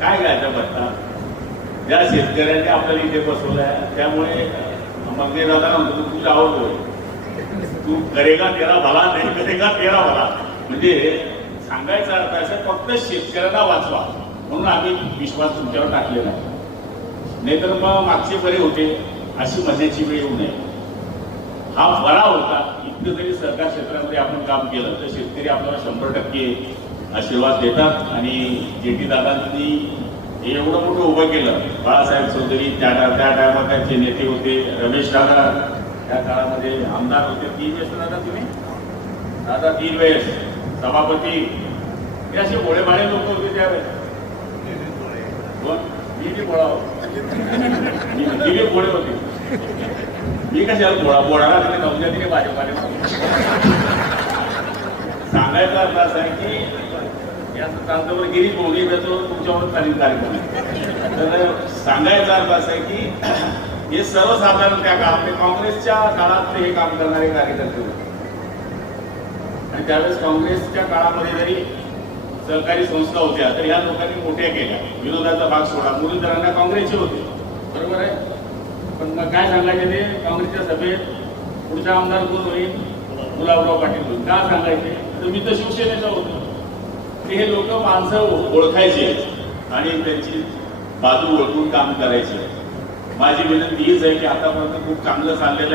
काय घ्यायचा पत्ता? ज्या शेतकऱ्यांनी आपल्याला इथे बसवलाय त्यामुळे मग ते दादा म्हणतो तुझा आवडतोय, तू करेगा तेरा भला नाही करेगा तेरा भला. म्हणजे सांगायचा अर्थ असं फक्त शेतकऱ्यांना वाचवा म्हणून आम्ही विश्वास तुमच्यावर टाकलेला आहे. नाहीतर मग मागचे बरे होते अशी म्हणण्याची वेळ येऊ नये. हा बरा होता. इतकं जरी सरकार क्षेत्रामध्ये आपण काम केलं तर शेतकरी आपल्याला 100% आशीर्वाद देतात. आणि जेटी दादांनी हे एवढं मोठं उभं केलं. बाळासाहेब चौधरी त्या टायमात त्यांचे नेते होते. रमेश दादा त्या काळामध्ये आमदार होते. 3 वेळेस दादा तुम्ही दादा 3 वेळेस सभापती. हे असे भोळेभाळे लोक होते त्यावेळेस. मी बोळा मी भोळे होते. मी कशाला बोळाला तिथे नव्हत्या तिथे भाजपाने. सांगायचा अर्थ असा आहे की याचं चालतं गिरीश भोगी त्याचं तुमच्यावर चालेल कार्यक्रम. तर सांगायचा अर्थ असा आहे की हे सर्वसाधारण त्या काळात काँग्रेसच्या काळात हे काम करणारे कार्यकर्ते होते. आणि त्यावेळेस काँग्रेसच्या काळामध्ये जरी सहकारी संस्था होत्या तर या लोकांनी मोठ्या केल्या. विरोधाचा भाग सोडा. मुरलीधरांना काँग्रेसचे होते, बरोबर आहे. पण मग काय सांगायचे ते काँग्रेसच्या सभेत पुढचा आमदार कोण होईल? गुलाबराव पाटील होईल. का सांगायचे? तर मी तर शिवसेनेचा होतो. हे लोक माणसं ओळखायचे आणि त्यांची बाजू ओळखून काम करायचे. माझी विनंती हीच आहे की आतापर्यंत खूप चांगलं चाललेलं आहे.